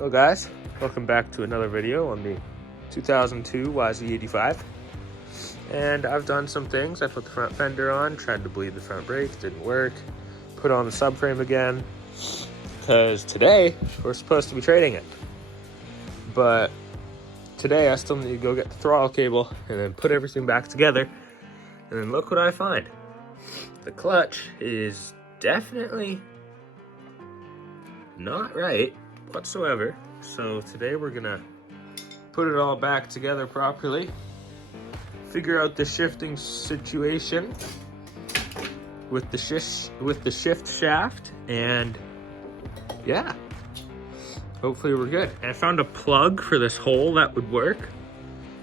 Hello guys, welcome back to another video on the 2002 Yz85. And I've done some things. I put the front fender on, tried to bleed the front brakes, didn't work. Put on the subframe again, because today we're supposed to be trading it. But today I still need to go get the throttle cable and then put everything back together. And then look what I find. The clutch is definitely not right whatsoever. So today we're gonna put it all back together properly, figure out the shifting situation with the shift shaft, and yeah, hopefully we're good. And I found a plug for this hole that would work.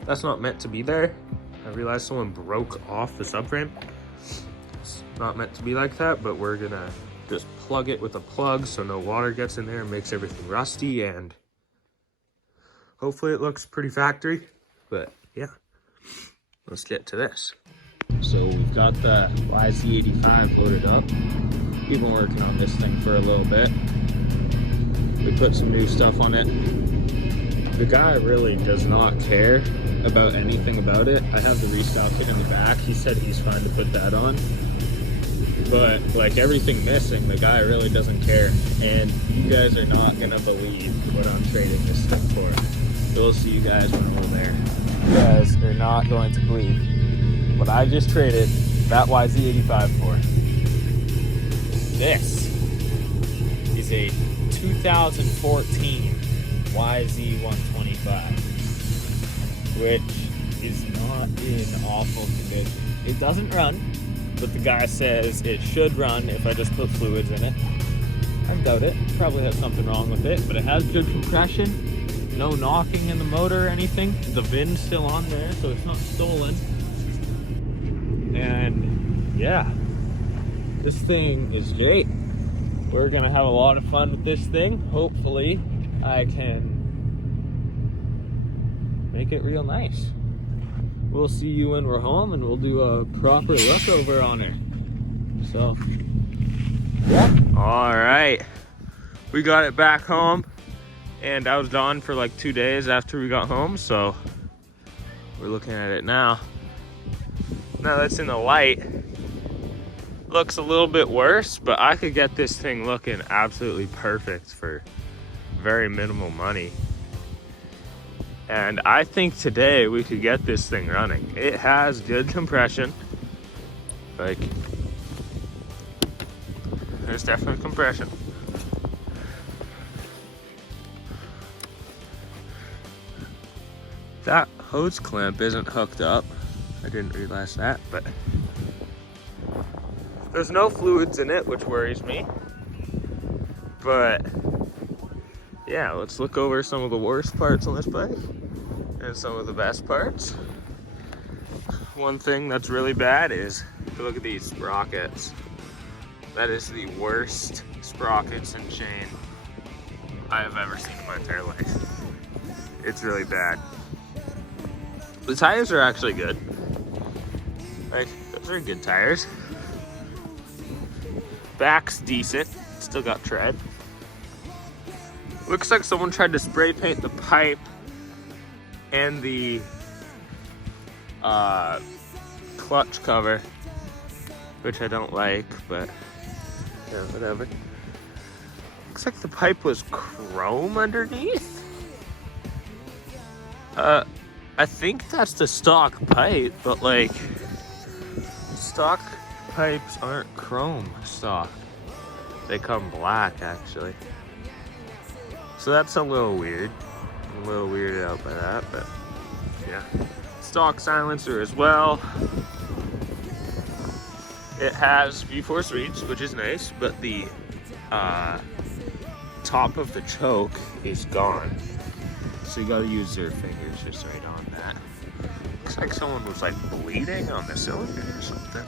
That's not meant to be there. I realized someone broke off the subframe. It's not meant to be like that, but we're gonna just plug it with a plug so no water gets in there and makes everything rusty, and hopefully it looks pretty factory. But yeah, let's get to this. So we've got the Yz85 loaded up. We've been working on this thing for a little bit. We put some new stuff on it. The guy really does not care about anything about it. I have the restock kit in the back. He said he's fine to put that on. But like everything missing, the guy really doesn't care. And you guys are not gonna believe what I'm trading this thing for. We'll see you guys when we're there. You guys are not going to believe what I just traded that Yz85 for. This is a 2014 Yz125, which is not in awful condition. It doesn't run, but the guy says it should run if I just put fluids in it. I doubt it. Probably has something wrong with it, but it has good compression. No knocking in the motor or anything. The VIN's still on there, so it's not stolen. And yeah, this thing is great. We're gonna have a lot of fun with this thing. Hopefully I can make it real nice. We'll see you when we're home, and we'll do a proper look over on her. So, yeah. All right, we got it back home, and I was gone for like 2 days after we got home, so we're looking at it now. Now that's in the light, looks a little bit worse, but I could get this thing looking absolutely perfect for very minimal money. And I think today we could get this thing running. It has good compression. Like, there's definitely compression. That hose clamp isn't hooked up. I didn't realize that, but there's no fluids in it, which worries me. But yeah, let's look over some of the worst parts on this bike and some of the best parts. One thing that's really bad is, look at these sprockets. That is the worst sprockets and chain I have ever seen in my entire life. It's really bad. The tires are actually good. Like, those are good tires. Back's decent, still got tread. Looks like someone tried to spray paint the pipe and the clutch cover, which I don't like, but yeah, whatever. Looks like the pipe was chrome underneath. I think that's the stock pipe, but like, stock pipes aren't chrome stock. They come black, actually. So that's a little weird. I'm a little weirded out by that, but yeah. Stock silencer as well. It has V-force reach, which is nice, but the top of the choke is gone. So you gotta use your fingers just right on that. Looks like someone was like bleeding on the cylinder or something.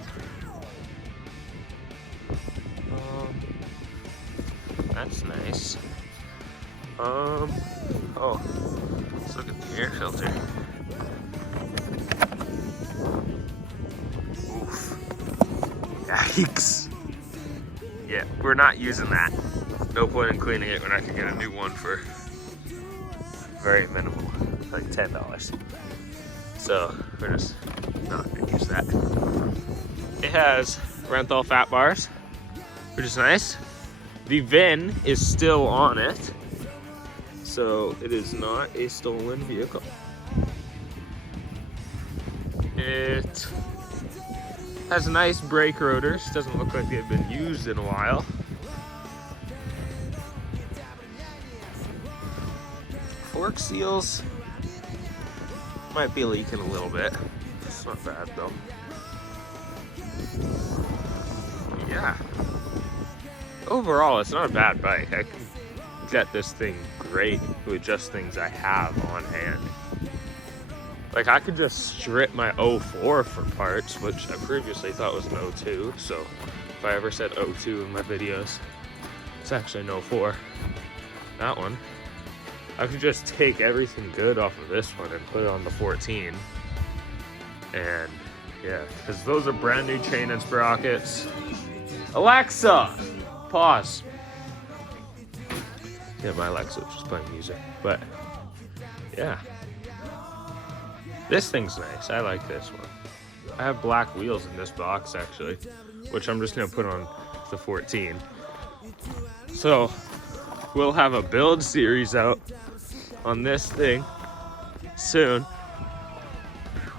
That's nice. Oh, let's look at the air filter. Oof. Yikes. Yeah, we're not using that. No point in cleaning it when I can get a new one for very minimal, like $10. So we're just not gonna use that. It has Renthal fat bars, which is nice. The VIN is still on it, so it is not a stolen vehicle. It has nice brake rotors. Doesn't look like they've been used in a while. Fork seals might be leaking a little bit. It's not bad though. Yeah. Overall, it's not a bad bike. I can get this thing great with just things I have on hand. Like, I could just strip my 04 for parts, which I previously thought was an 02. So if I ever said 02 in my videos, it's actually an 04. That one. I could just take everything good off of this one and put it on the 14. And yeah, because those are brand new chain and sprockets. Alexa, pause. Yeah, my Alexa was just playing music. But yeah, this thing's nice. I like this one. I have black wheels in this box actually, which I'm just gonna put on the 14. So we'll have a build series out on this thing soon.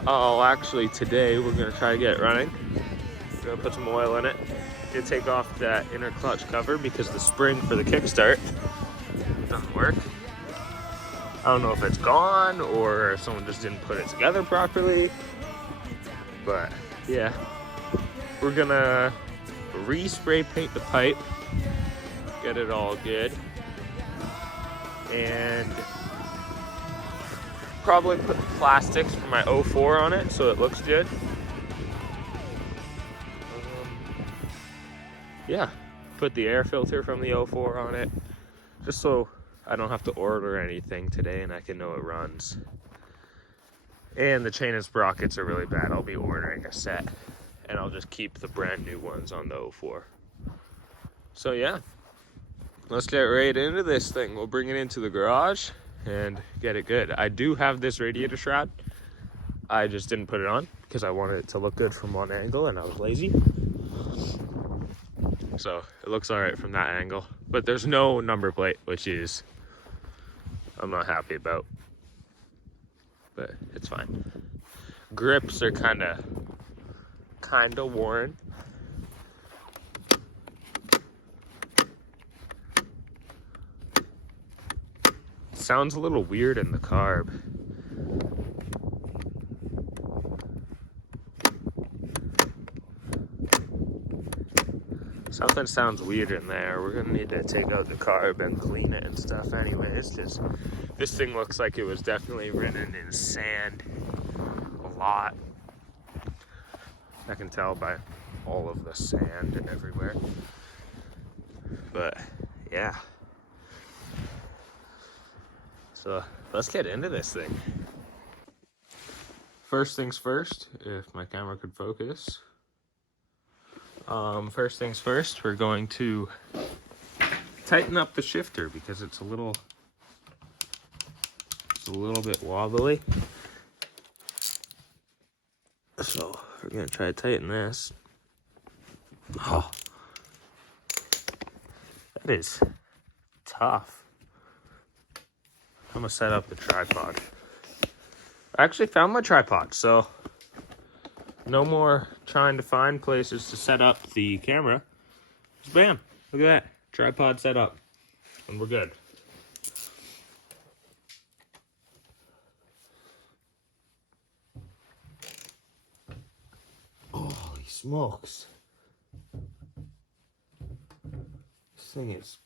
Actually today we're gonna try to get it running. We're gonna put some oil in it. Gonna take off that inner clutch cover because the spring for the kickstart doesn't work. I don't know if it's gone or if someone just didn't put it together properly, but yeah, we're gonna respray paint the pipe, get it all good, and probably put plastics for my 04 on it so it looks good. Yeah, put the air filter from the 04 on it, just so I don't have to order anything today and I can know it runs. And the chain and sprockets are really bad. I'll be ordering a set and I'll just keep the brand new ones on the 04. So yeah, let's get right into this thing. We'll bring it into the garage and get it good. I do have this radiator shroud. I just didn't put it on because I wanted it to look good from one angle and I was lazy. So it looks all right from that angle, but there's no number plate, which is I'm not happy about, but it's fine. Grips are kind of worn. Sounds a little weird in the carb. Something sounds weird in there. We're gonna need to take out the carb and clean it and stuff anyways, because this thing looks like it was definitely ridden in sand a lot. I can tell by all of the sand and everywhere. But yeah. So let's get into this thing. First things first, if my camera could focus. First things first, we're going to tighten up the shifter because it's a little bit wobbly. So we're gonna try to tighten this. Oh, that is tough. I'm gonna set up the tripod. I actually found my tripod, so no more trying to find places to set up the camera. Just bam, look at that, tripod set up, and we're good. Holy smokes. This thing is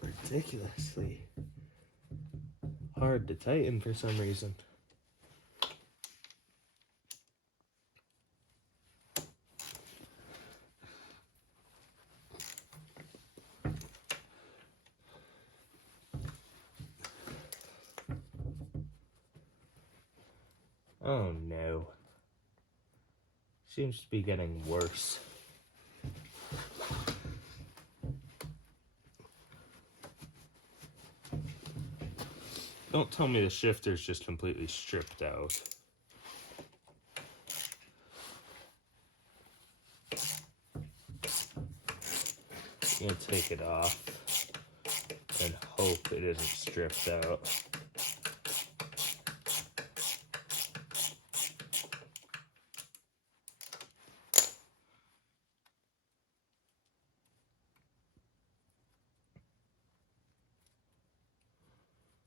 ridiculously hard to tighten for some reason. Oh no. Seems to be getting worse. Don't tell me the shifter's just completely stripped out. I'm gonna take it off and hope it isn't stripped out.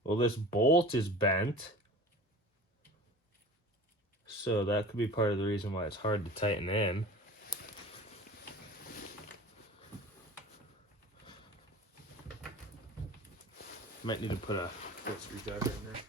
Well, this bolt is bent, so that could be part of the reason why it's hard to tighten in. Might need to put a foot screwdriver in there.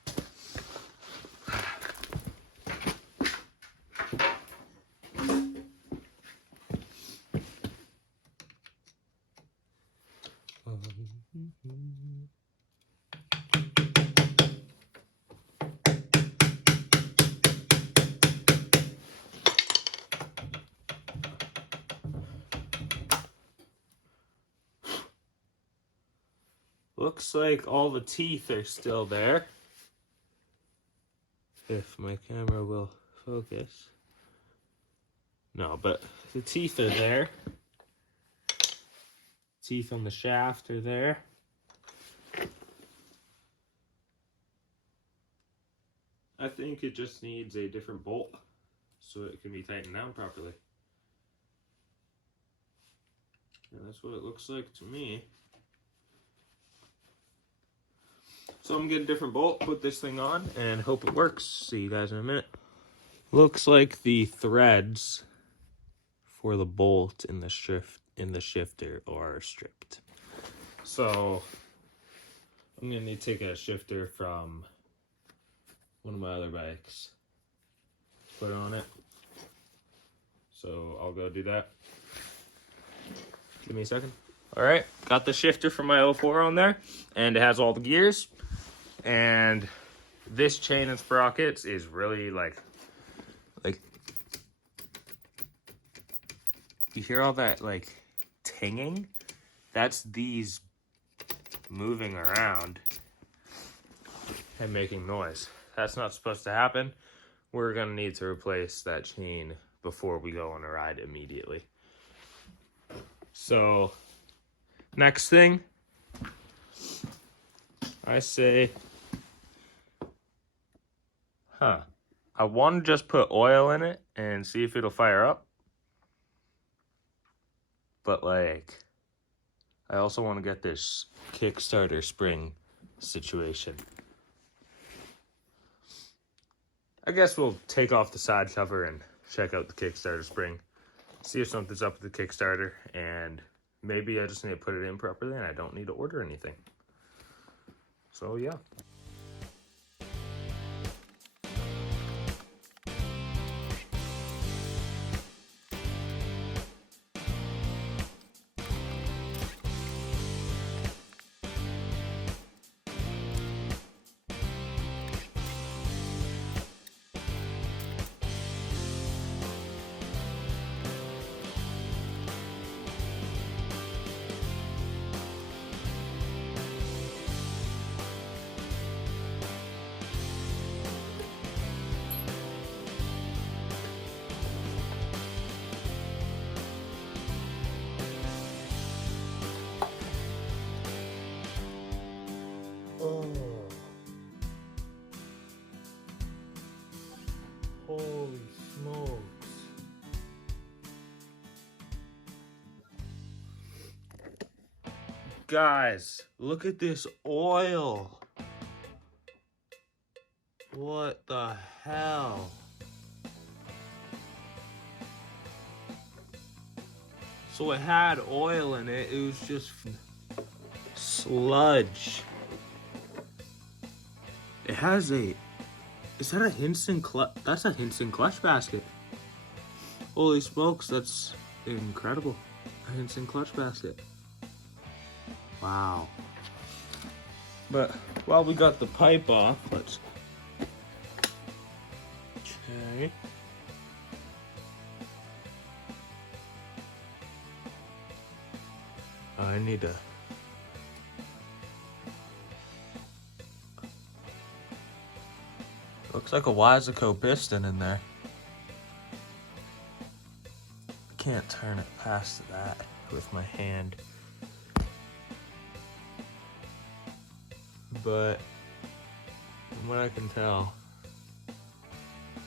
Looks like all the teeth are still there. If my camera will focus. No, but the teeth are there. Teeth on the shaft are there. I think it just needs a different bolt so it can be tightened down properly. And that's what it looks like to me. So I'm gonna get a different bolt, put this thing on, and hope it works. See you guys in a minute. Looks like the threads for the bolt in the shifter are stripped. So I'm gonna need to take a shifter from one of my other bikes, put it on it. So I'll go do that. Give me a second. All right, got the shifter from my 04 on there, and it has all the gears. And this chain and sprockets is really like you hear all that like tinging? That's these moving around and making noise. That's not supposed to happen. We're gonna need to replace that chain before we go on a ride immediately. So next thing, I say, I want to just put oil in it and see if it'll fire up. But like, I also want to get this Kickstarter spring situation. I guess we'll take off the side cover and check out the Kickstarter spring. See if something's up with the Kickstarter, and maybe I just need to put it in properly and I don't need to order anything. So yeah. Oh. Holy smokes. Guys, look at this oil. What the hell? So it had oil in it. It was just sludge. It has a... Is that a Hinson clutch? That's a Hinson clutch basket. Holy smokes, that's incredible. A Hinson clutch basket. Wow. But while we got the pipe off, let's... Okay. I need to... Looks like a Yz85 piston in there. Can't turn it past that with my hand. But from what I can tell, it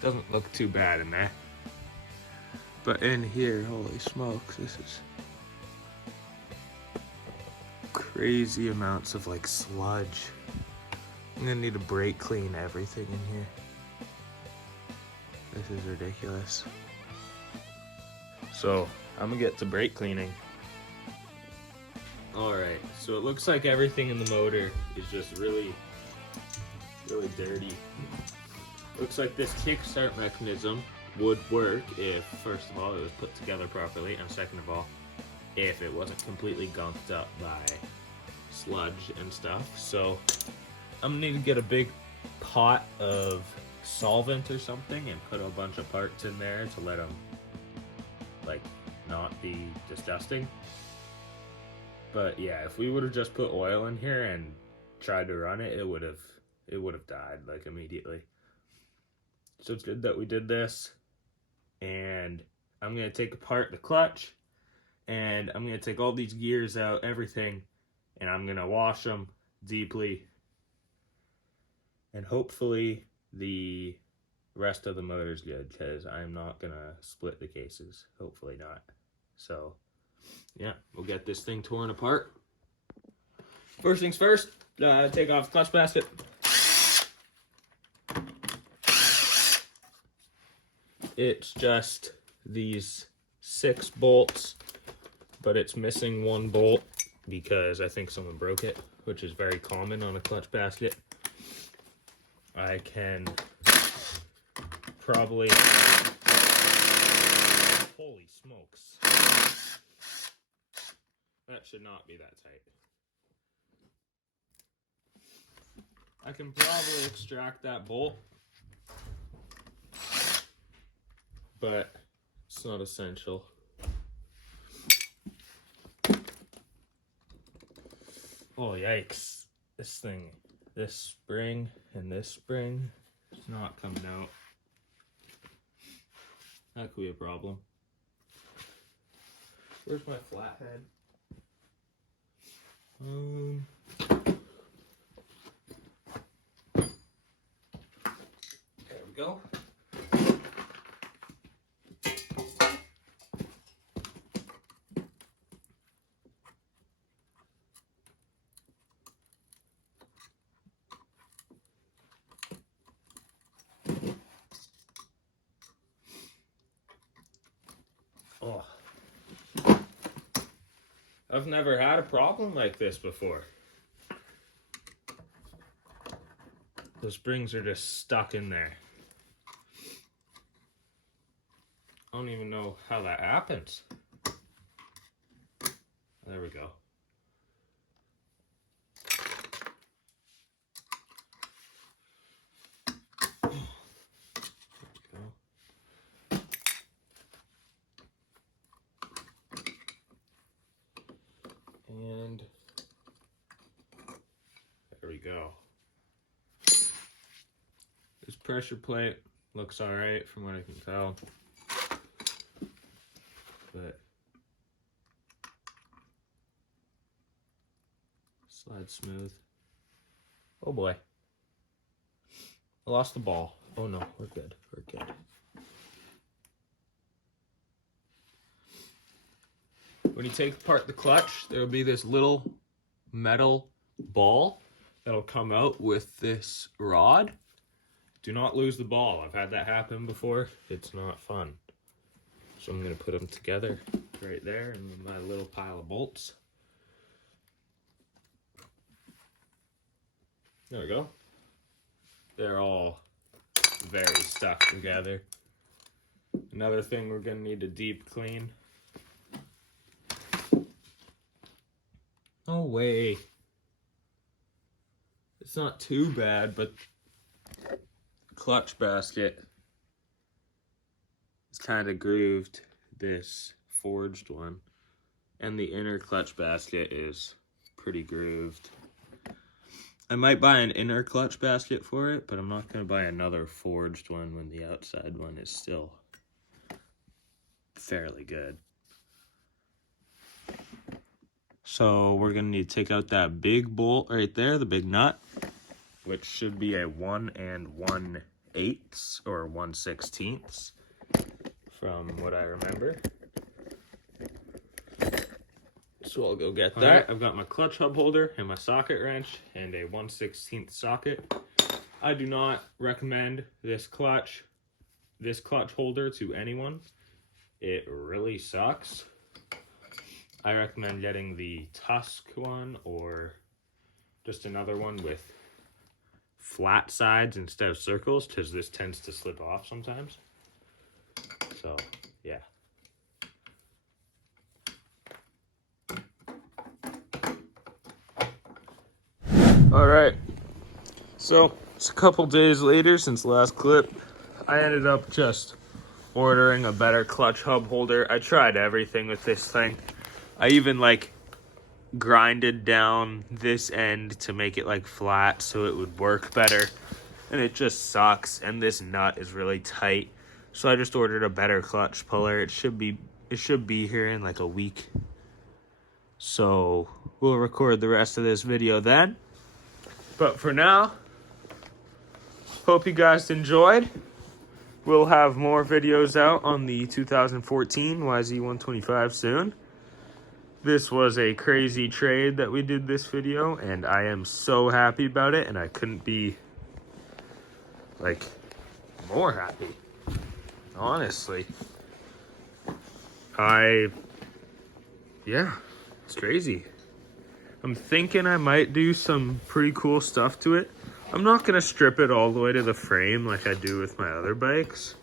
doesn't look too bad in there. But in here, holy smokes, this is crazy amounts of like sludge. I'm gonna need to brake clean everything in here. This is ridiculous. So I'm gonna get to brake cleaning. Alright, so it looks like everything in the motor is just really dirty. Looks like this kickstart mechanism would work if, first of all, it was put together properly, and second of all, if it wasn't completely gunked up by sludge and stuff. So I'm gonna need to get a big pot of solvent or something and put a bunch of parts in there to let them like not be disgusting. But yeah, if we would have just put oil in here and tried to run it, it would have died like immediately. So it's good that we did this. And I'm gonna take apart the clutch, and I'm gonna take all these gears out, everything, and I'm gonna wash them deeply. And hopefully the rest of the motor's good, because I'm not gonna split the cases. Hopefully not. So yeah, we'll get this thing torn apart. First things first, take off the clutch basket. It's just these 6 bolts, but it's missing 1 bolt because I think someone broke it, which is very common on a clutch basket. I can probably, holy smokes, that should not be that tight. I can probably extract that bolt, but it's not essential. Oh yikes, this thing, this spring and this spring is not coming out. That could be a problem. Where's my flathead? There we go. Oh, I've never had a problem like this before. The springs are just stuck in there. I don't even know how that happens. There we go. And there we go. This pressure plate looks alright from what I can tell. But slide smooth. Oh boy. I lost the ball. Oh no, we're good. We're good. When you take apart the clutch, there'll be this little metal ball that'll come out with this rod. Do not lose the ball. I've had that happen before. It's not fun. So I'm going to put them together right there in my little pile of bolts. There we go. They're all very stuck together. Another thing we're going to need to deep clean. No way. It's not too bad, but clutch basket is kind of grooved, this forged one, and the inner clutch basket is pretty grooved. I might buy an inner clutch basket for it, but I'm not going to buy another forged one when the outside one is still fairly good. So we're going to need to take out that big bolt right there, the big nut, which should be a 1 1/8 or 1/16 from what I remember. So I'll go get that. All right, I've got my clutch hub holder and my socket wrench and a 1/16 socket. I do not recommend this clutch holder to anyone. It really sucks. I recommend getting the Tusk one or just another one with flat sides instead of circles, because this tends to slip off sometimes. So, yeah. All right. So, it's a couple days later since the last clip. I ended up just ordering a better clutch hub holder. I tried everything with this thing. I even grinded down this end to make it flat so it would work better, and it just sucks, and this nut is really tight. So I just ordered a better clutch puller. It should be here in a week. So we'll record the rest of this video then. But for now, hope you guys enjoyed. We'll have more videos out on the 2014 YZ125 soon. This was a crazy trade that we did this video, and I am so happy about it, and I couldn't be more happy, honestly. Yeah, it's crazy. I'm thinking I might do some pretty cool stuff to it. I'm not gonna strip it all the way to the frame like I do with my other bikes.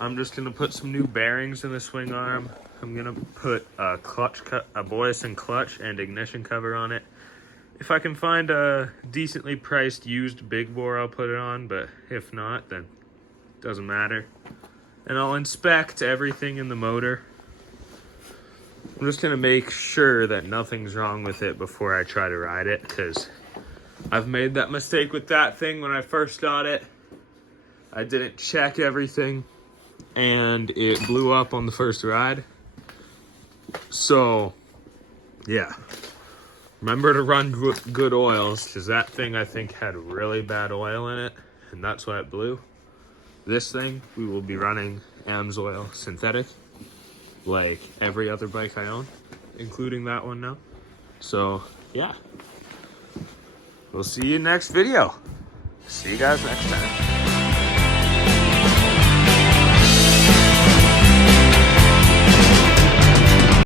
I'm just gonna put some new bearings in the swing arm. I'm gonna put a Boyesen clutch and ignition cover on it. If I can find a decently priced used big bore, I'll put it on, but if not, then it doesn't matter. And I'll inspect everything in the motor. I'm just gonna make sure that nothing's wrong with it before I try to ride it, because I've made that mistake with that thing when I first got it. I didn't check everything, and it blew up on the first ride. So, yeah. Remember to run good oils, because that thing, I think, had really bad oil in it, and that's why it blew. This thing, we will be running AMSOIL synthetic, like every other bike I own, including that one now. So, yeah. We'll see you next video. See you guys next time.